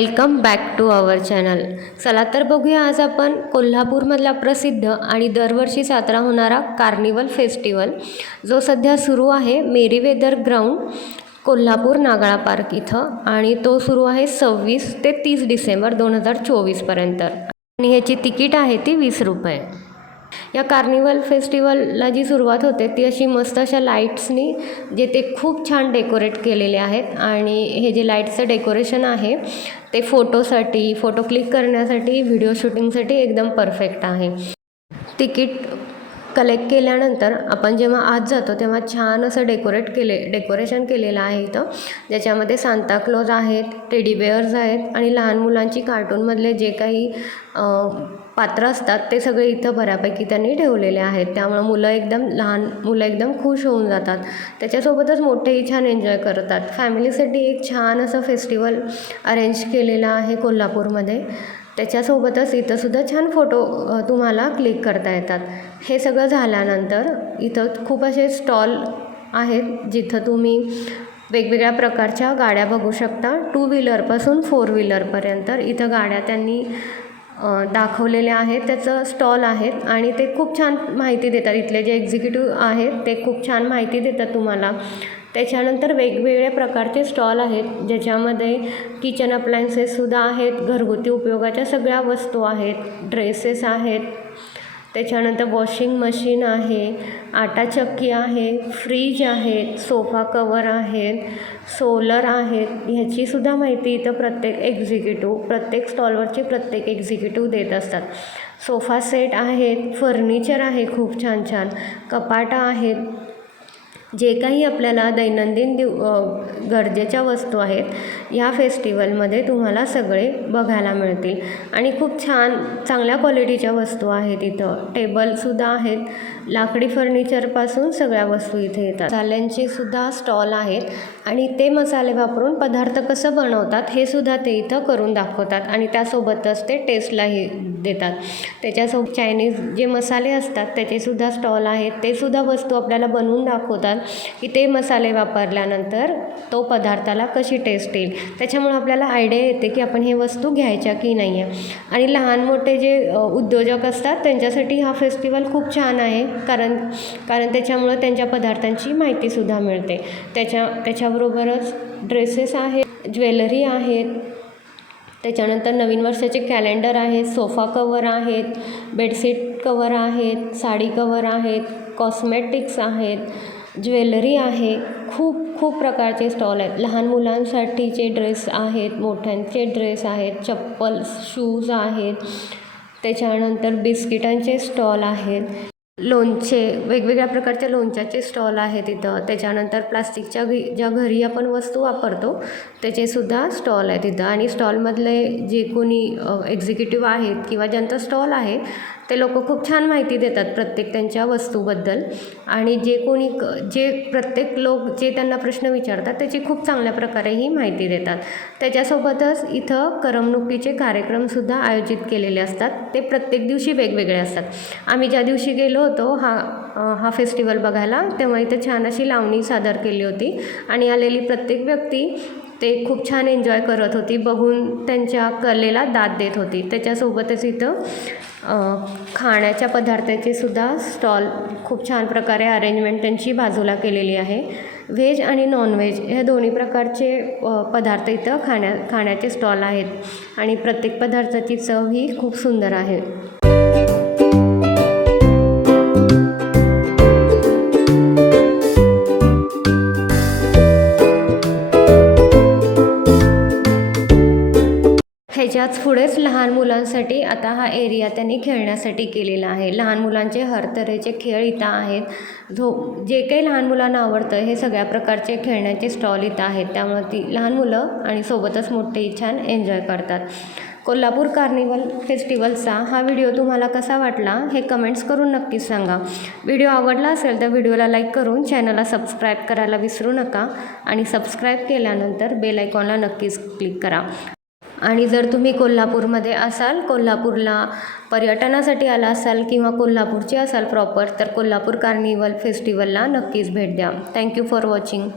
Welcome back to our channel. चला तर बघूया आज आपण कोल्हापूरमधला प्रसिद्ध आणि दरवर्षी साजरा होणारा कार्निवल फेस्टिवल जो सध्या सुरू आहे Merewether Ground Kolhapur Nagala Park इथं आणि तो सुरू आहे सव्वीस ते तीस डिसेंबर दोन हजार चोवीसपर्यंत आणि ह्याची तिकीट आहे ती वीस रुपये. या कार्निवल फेस्टिवलला जी सुरुवात होते ती अशी मस्त अशा लाईट्सनी जे ते खूप छान डेकोरेट केलेले आहेत. आणि हे जे लाईटचं डेकोरेशन आहे ते फोटोसाठी फोटो क्लिक करण्यासाठी व्हिडिओ शूटिंगसाठी एकदम परफेक्ट आहे. तिकीट कलेक्ट केल्यानंतर आपण जेव्हा आत जातो तेव्हा छान असं डेकोरेट केले डेकोरेशन केलेलं आहे इथं. ज्याच्यामध्ये सांताक्लॉज आहेत टेडी बेअर्स आहेत आणि लहान मुलांची कार्टूनमधले जे काही पात्र असतात ते सगळे इथं बऱ्यापैकी त्यांनी ठेवलेले आहेत. त्यामुळं मुलं एकदम लहान मुलं एकदम खुश होऊन जातात. त्याच्यासोबतच मोठेही छान एन्जॉय करतात. फॅमिलीसाठी एक छान असं फेस्टिवल अरेंज केलेलं आहे कोल्हापूरमध्ये. त्याच्यासोबतच इथंसुद्धा छान फोटो तुम्हाला क्लिक करता येतात. हे सगळं झाल्यानंतर इथं खूप असे स्टॉल आहेत जिथं तुम्ही वेगवेगळ्या प्रकारच्या गाड्या बघू शकता. टू व्हीलरपासून फोर व्हीलरपर्यंत. इथं गाड्या त्यांनी दाखवलेले आहेत. त्याचं स्टॉल आहेत आणि ते खूप छान माहिती देतात. इथले जे एक्झिक्युटिव्ह आहेत ते खूप छान माहिती देतात तुम्हाला. त्याच्यानंतर वेगवेगळ्या प्रकारचे स्टॉल आहेत ज्याच्यामध्ये किचन अप्लायन्सेससुद्धा आहेत घरगुती उपयोगाच्या सगळ्या वस्तू आहेत ड्रेसेस आहेत. त्याच्यानंतर वॉशिंग मशीन आहे आटा चक्की आहे फ्रीज आहेत सोफा कवर आहेत सोलर आहेत ह्याचीसुद्धा माहिती इथं प्रत्येक एक्झिक्युटिव्ह प्रत्येक स्टॉलवरचे प्रत्येक एक्झिक्युटिव्ह देत असतात. सोफा सेट आहेत फर्निचर आहे खूप छान छान. कपाटं आहेत जे काही आपल्याला दैनंदिन दिव गरजेच्या वस्तू आहेत ह्या फेस्टिवलमध्ये तुम्हाला सगळे बघायला मिळतील. आणि खूप छान चांगल्या क्वालिटीच्या वस्तू आहेत इथं. टेबलसुद्धा आहेत. लाकडी फर्निचरपासून सगळ्या वस्तू इथे येतात. साल्यांचे सुद्धा स्टॉल आहेत. आणि ते मसाले वापरून पदार्थ कसं बनवतात हे सुद्धा ते इथं करून दाखवतात आणि त्यासोबतच ते टेस्टलाही देतात. त्याच्यासोबत चायनीज जे मसाले असतात त्याचेसुद्धा स्टॉल आहेत. ते सुद्धा वस्तू आपल्याला बनवून दाखवतात की ते मसाले वापरल्यानंतर तो पदार्थाला कशी टेस्ट येईल. त्याच्यामुळे आपल्याला आयडिया येते की आपण हे वस्तू घ्यायच्या की नाही आहे आणि लहान मोठे जे उद्योजक असतात त्यांच्यासाठी हा फेस्टिवल खूप छान आहे. कारण कारण त्याच्यामुळं त्यांच्या पदार्थांची माहितीसुद्धा मिळते. त्याच्या त्याच्यावर त्याच्याबरोबरच ड्रेसेस आहेत ज्वेलरी आहेत त्याच्यानंतर नवीन वर्षाचे कॅलेंडर आहेत सोफा कवर आहेत बेडशीट कवर आहेत साडी कवर आहेत कॉस्मेटिक्स आहेत ज्वेलरी आहे. खूप खूप प्रकारचे स्टॉल आहेत. लहान मुलांसाठीचे ड्रेस आहेत मोठ्यांचे ड्रेस आहेत चप्पल शूज आहेत. त्याच्यानंतर बिस्किटांचे स्टॉल आहेत. लोणचे वेगवेगळ्या प्रकारच्या लोणच्याचे स्टॉल आहेत तिथं त्याच्यानंतर प्लास्टिकच्या घी ज्या घरी आपण वस्तू वापरतो त्याचेसुद्धा स्टॉल आहे तिथं आणि स्टॉलमधले जे कोणी एक्झिक्युटिव्ह आहेत किंवा ज्यांचा स्टॉल आहे ते लोक खूप छान माहिती देतात प्रत्येक त्यांच्या वस्तूबद्दल. आणि जे कोणी क जे प्रत्येक लोक जे त्यांना प्रश्न विचारतात त्याची खूप चांगल्या प्रकारे ही माहिती देतात. त्याच्यासोबतच इथं करमणुकीचे कार्यक्रमसुद्धा आयोजित केलेले असतात. ते प्रत्येक दिवशी वेगवेगळे असतात. आम्ही ज्या दिवशी गेलो होतो हा हा फेस्टिवल बघायला तेव्हा इथं छान अशी लावणी सादर केली होती. आणि आलेली प्रत्येक व्यक्ती ते खूप छान एन्जॉय करत होती. बघून त्यांच्या कलेला दाद देत होती. त्याच्यासोबतच इथं खाण्याच्या पदार्थाचे सुद्धा स्टॉल खूप छान प्रकारे अरेंजमेंट त्यांची बाजूला केलेली आहे. व्हेज आणि नॉनव्हेज ह्या दोन्ही प्रकारचे पदार्थ इथं खाण्या खाण्याचे स्टॉल आहेत. आणि प्रत्येक पदार्थाची चव ही खूप सुंदर आहे. त्याच पुढेच लहान मुलांसाठी आता हा एरिया त्यांनी खेळण्यासाठी केलेला आहे. लहान मुलांचे हर तऱ्हेचे खेळ इथं आहेत. झो जे काही लहान मुलांना आवडतं हे सगळ्या प्रकारचे खेळण्याचे स्टॉल इथं आहेत. त्यामुळे ती लहान मुलं आणि सोबतच मोठेही छान एन्जॉय करतात. कोल्हापूर कार्निवल फेस्टिवलचा हा व्हिडिओ तुम्हाला कसा वाटला हे कमेंट्स करून नक्कीच सांगा. व्हिडिओ आवडला असेल तर व्हिडिओला लाईक करून चॅनलला सबस्क्राईब करायला विसरू नका आणि सबस्क्राईब केल्यानंतर बेल आयकॉनला नक्कीच क्लिक करा. आणि जर तुम्ही कोल्हापूरमध्ये असाल कोल्हापूरला पर्यटनासाठी आला असाल किंवा कोल्हापूरचे असाल प्रॉपर तर कोल्हापूर कार्निवल फेस्टिवलला नक्कीच भेट द्या. Thank you for watching